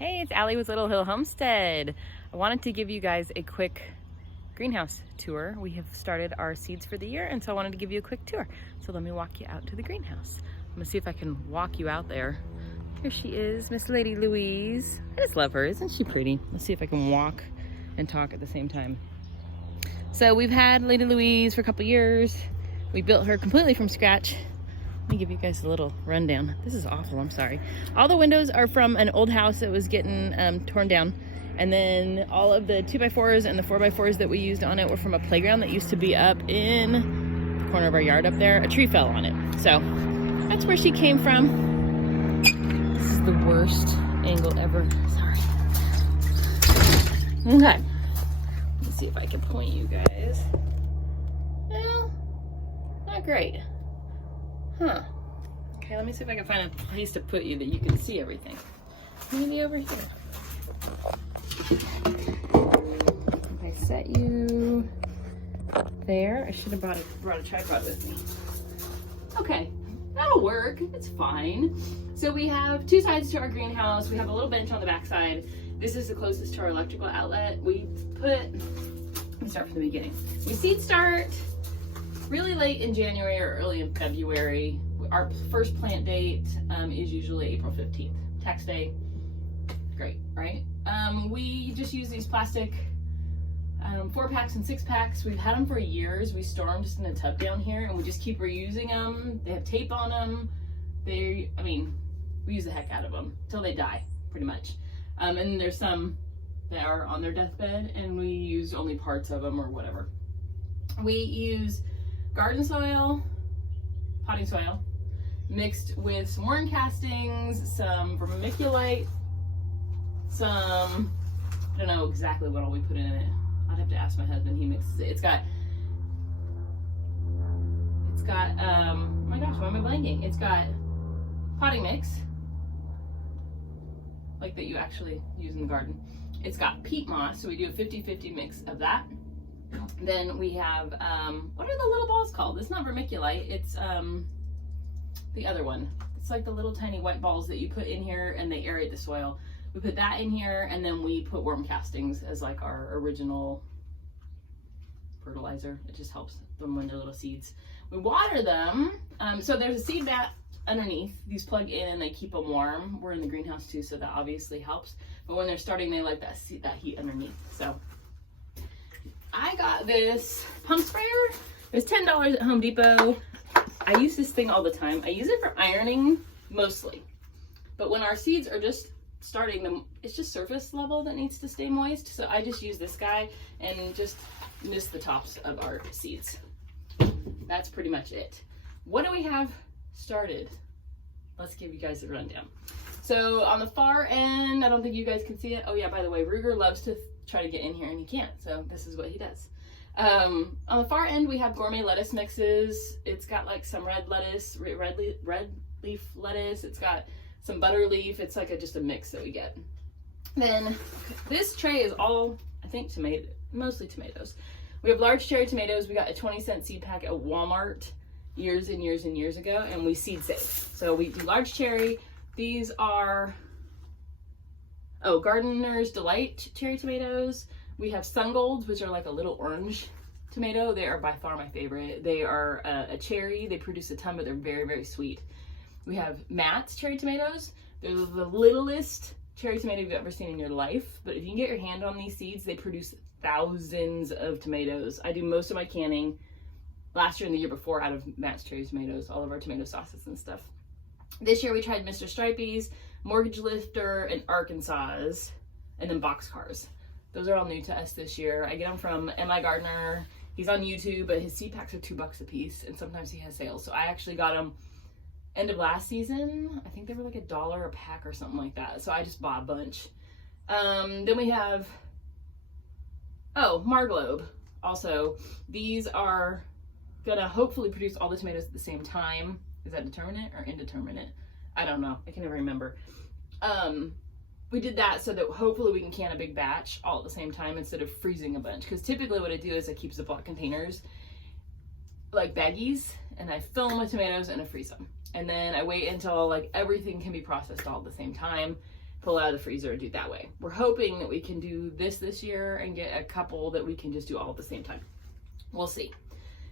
Hey, it's Allie with Little Hill Homestead. I wanted to give you guys a quick greenhouse tour. We have started our seeds for the year, and so I wanted to give you a quick tour. So let me walk you out to the greenhouse. I'm gonna see if I can walk you out there. Here she is, Miss Lady Louise. I just love her, isn't she pretty? Let's see if I can walk and talk at the same time. So we've had Lady Louise for a couple years. We built her completely from scratch. Let me give you guys a little rundown. This is awful, I'm sorry. All the windows are from an old house that was getting torn down. And then all of the 2x4s and the 4x4s that we used on it were from a playground that used to be up in the corner of our yard up there. A tree fell on it. So that's where she came from. This is the worst angle ever. Sorry. Okay. Let's see if I can point you guys. Well, not great. Huh. Okay, let me see if I can find a place to put you that you can see everything. Maybe over here. If I set you there, I should have brought a tripod with me. Okay, that'll work. It's fine. So we have two sides to our greenhouse. We have a little bench on the back side. This is the closest to our electrical outlet. Let me start from the beginning. We seed start really late in January or early in February. Our first plant date is usually April 15th. Tax day, great, right? We just use these plastic 4-packs and 6-packs. We've had them for years. We store them just in a tub down here, and we just keep reusing them. They have tape on them. We use the heck out of them till they die, pretty much. And there's some that are on their deathbed, and we use only parts of them or whatever. We use garden soil, potting soil, mixed with some worm castings, some vermiculite, some, I don't know exactly what all we put in it. I'd have to ask my husband, he mixes it. It's got, oh my gosh, why am I blanking? It's got potting mix, like that you actually use in the garden. It's got peat moss, so we do a 50-50 mix of that. Then we have, what are the little balls called? It's not vermiculite, it's the other one. It's like the little tiny white balls that you put in here and they aerate the soil. We put that in here, and then we put worm castings as like our original fertilizer. It just helps them when they're little seeds. We water them, so there's a seed vat underneath. These plug in and they keep them warm. We're in the greenhouse too, so that obviously helps. But when they're starting, they like that heat underneath. So I got this pump sprayer. It was $10 at Home Depot. I use this thing all the time. I use it for ironing mostly. But when our seeds are just starting them, it's just surface level that needs to stay moist. So I just use this guy and just mist the tops of our seeds. That's pretty much it. What do we have started? Let's give you guys a rundown. So on the far end, I don't think you guys can see it. Oh yeah, by the way, Ruger loves to try to get in here and he can't, so this is what he does. On the far end, we have gourmet lettuce mixes. It's got like some red leaf lettuce. It's got some butter leaf. It's like just a mix that we get. Then this tray is all, I think, mostly tomatoes. We have large cherry tomatoes. We got a 20-cent seed pack at Walmart years and years and years ago, and we seed save. So we do large cherry. These are, Gardener's Delight cherry tomatoes. We have Sun Golds, which are like a little orange tomato. They are by far my favorite. They are a cherry. They produce a ton, but they're very, very sweet. We have Matt's cherry tomatoes. They're the littlest cherry tomato you've ever seen in your life. But if you can get your hand on these seeds, they produce thousands of tomatoes. I do most of my canning last year and the year before out of Matt's cherry tomatoes, all of our tomato sauces and stuff. This year we tried Mr. Stripey's, Mortgage Lifter, and Arkansas's, and then Boxcars. Those are all new to us this year. I get them from M.I. Gardner. He's on YouTube, but his seed packs are $2 a piece, and sometimes he has sales. So I actually got them end of last season. I think they were like $1 a pack or something like that. So I just bought a bunch. Then we have, Marglobe. Also, these are gonna hopefully produce all the tomatoes at the same time. Is that determinate or indeterminate? I don't know. I can never remember. We did that so that hopefully we can can a big batch all at the same time instead of freezing a bunch. Because typically what I do is I keep Ziploc containers like baggies, and I fill them with tomatoes and I freeze them. And then I wait until like everything can be processed all at the same time. pull out of the freezer and do it that way. We're hoping that we can do this year and get a couple that we can just do all at the same time. We'll see.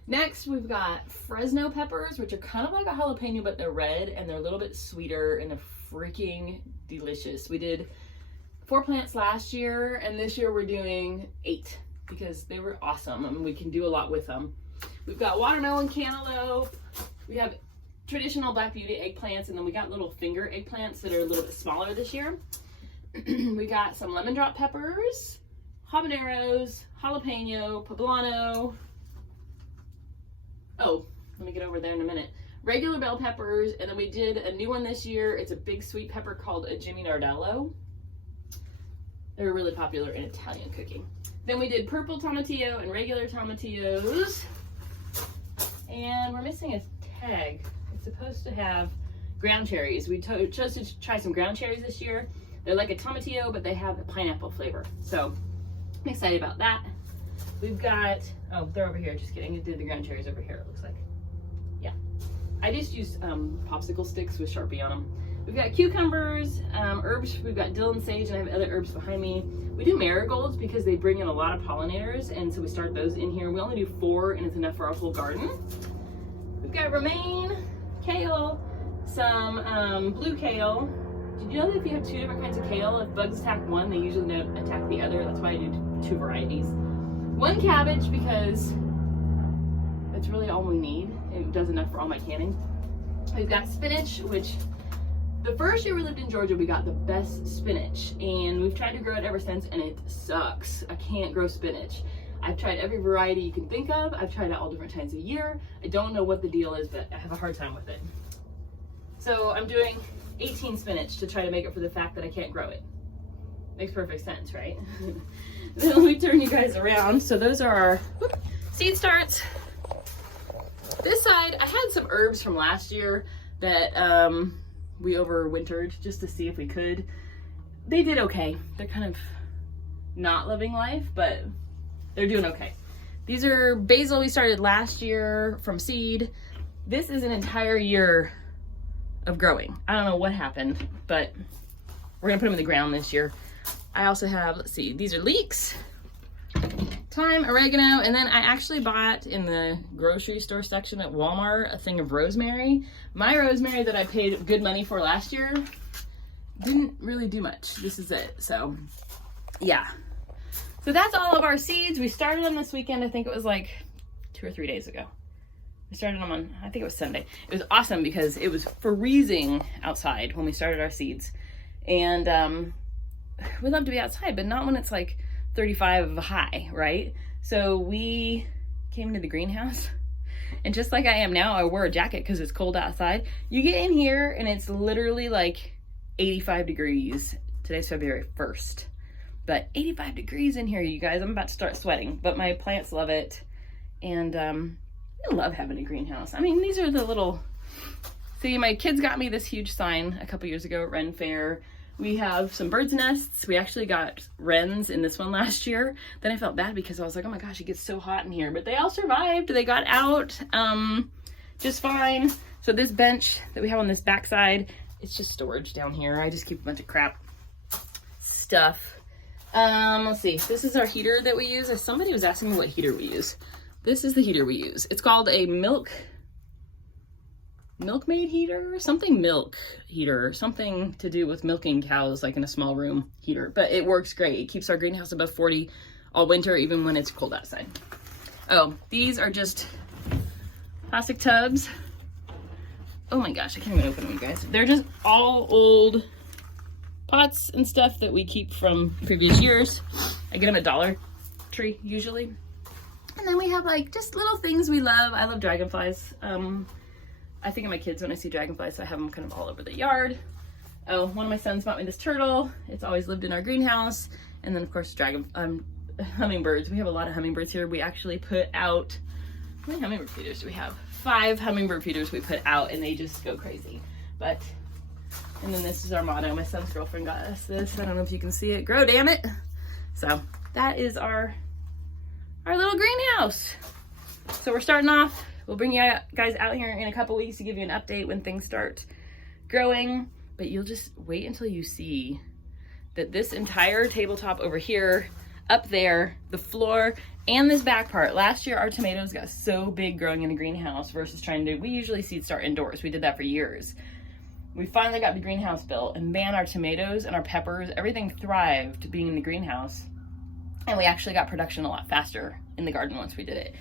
Next, we've got Fresno peppers, which are kind of like a jalapeno, but they're red and they're a little bit sweeter and they're freaking delicious. We did 4 plants last year, and this year we're doing 8 because they were awesome. I mean, we can do a lot with them. We've got watermelon cantaloupe. We have traditional Black Beauty eggplants, and then we got little finger eggplants that are a little bit smaller this year. We got some lemon drop peppers, habaneros, jalapeno, poblano. Oh, let me get over there in a minute. Regular bell peppers, and then we did a new one this year. It's a big sweet pepper called a Jimmy Nardello. They're really popular in Italian cooking. Then we did purple tomatillo and regular tomatillos. And we're missing a tag. It's supposed to have ground cherries. We chose to try some ground cherries this year. They're like a tomatillo, but they have a pineapple flavor. So I'm excited about that. We've got, oh, they're over here. Just kidding. I did the ground cherries over here, it looks like. Yeah. I just used popsicle sticks with Sharpie on them. We've got cucumbers, herbs. We've got dill and sage, and I have other herbs behind me. We do marigolds because they bring in a lot of pollinators, and so we start those in here. We only do 4, and it's enough for our whole garden. We've got romaine, kale, some blue kale. Did you know that if you have 2 different kinds of kale, if bugs attack one, they usually don't attack the other? That's why I do 2 varieties. 1 cabbage because that's really all we need. It does enough for all my canning. We've got spinach, which the first year we lived in Georgia, we got the best spinach, and we've tried to grow it ever since, and it sucks. I can't grow spinach. I've tried every variety you can think of. I've tried it all different times of year. I don't know what the deal is, but I have a hard time with it. So I'm doing 18 spinach to try to make up for the fact that I can't grow it. Makes perfect sense, right? Then let me turn you guys around. So those are our seed starts. This side, I had some herbs from last year that we overwintered just to see if we could. They did okay. They're kind of not living life, but they're doing okay. These are basil we started last year from seed. This is an entire year of growing. I don't know what happened, but we're gonna put them in the ground this year. I also have, let's see, these are leeks, thyme, oregano, and then I actually bought in the grocery store section at Walmart a thing of rosemary. My rosemary that I paid good money for last year didn't really do much. This is it. So yeah. So that's all of our seeds. We started them this weekend. I think it was like 2 or 3 days ago. We started them on, I think it was Sunday. It was awesome because it was freezing outside when we started our seeds. And we love to be outside, but not when it's like 35 high, right? So we came into the greenhouse, and just like I am now, I wore a jacket because it's cold outside. You get in here and it's literally like 85 degrees. Today's February 1st, but 85 degrees in here, you guys. I'm about to start sweating, but my plants love it. And I love having a greenhouse. I mean, these are the little, see, my kids got me this huge sign a couple years ago at Ren Fair. We have some bird's nests. We actually got wrens in this one last year. Then I felt bad because I was like, oh my gosh, it gets so hot in here. But they all survived. They got out just fine. So this bench that we have on this backside, it's just storage down here. I just keep a bunch of crap stuff. Let's see. This is our heater that we use. Somebody was asking me what heater we use. This is the heater we use. It's called a Milkmaid heater, something milk heater, something to do with milking cows, like in a small room heater, but it works great. It keeps our greenhouse above 40 all winter, even when it's cold outside. Oh, these are just plastic tubs. Oh my gosh, I can't even open them, you guys. They're just all old pots and stuff that we keep from previous years. I get them at Dollar Tree usually. And then we have like just little things we love. I love dragonflies. I think of my kids when I see dragonflies, so I have them kind of all over the yard. Oh, one of my sons bought me this turtle. It's always lived in our greenhouse. And then of course, hummingbirds. We have a lot of hummingbirds here. We actually put out, how many hummingbird feeders do we have? 5 hummingbird feeders we put out, and they just go crazy. But, and then this is our motto. My son's girlfriend got us this. I don't know if you can see it. Grow, damn it. So that is our little greenhouse. So we're starting off. We'll bring you guys out here in a couple weeks to give you an update when things start growing, but you'll just wait until you see that this entire tabletop over here, up there, the floor, and this back part. Last year, our tomatoes got so big growing in the greenhouse versus we usually seed start indoors. We did that for years. We finally got the greenhouse built, and man, our tomatoes and our peppers, everything thrived being in the greenhouse. And we actually got production a lot faster in the garden once we did it.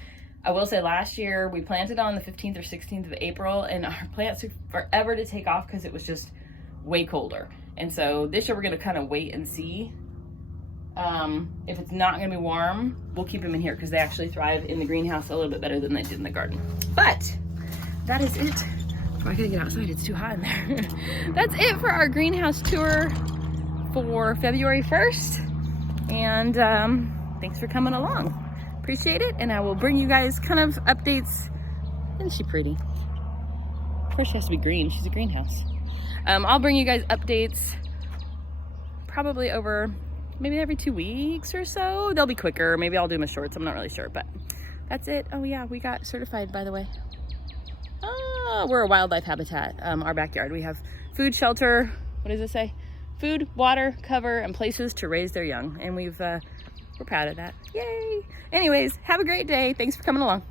I will say last year, we planted on the 15th or 16th of April, and our plants took forever to take off because it was just way colder. And so this year we're gonna kind of wait and see. If it's not gonna be warm, we'll keep them in here because they actually thrive in the greenhouse a little bit better than they did in the garden. But that is it. Oh, I gotta get outside, it's too hot in there. That's it for our greenhouse tour for February 1st. And thanks for coming along. Appreciate it, and I will bring you guys kind of updates. Isn't she pretty? Of course she has to be green, she's a greenhouse. I'll bring you guys updates probably over maybe every 2 weeks or so. They'll be quicker. Maybe I'll do them as shorts. I'm not really sure, but that's it. Oh yeah, we got certified, by the way. Oh, we're a wildlife habitat. Our backyard. We have food, shelter. What does it say? Food, water, cover, and places to raise their young. And we're proud of that. Yay! Anyways, have a great day. Thanks for coming along.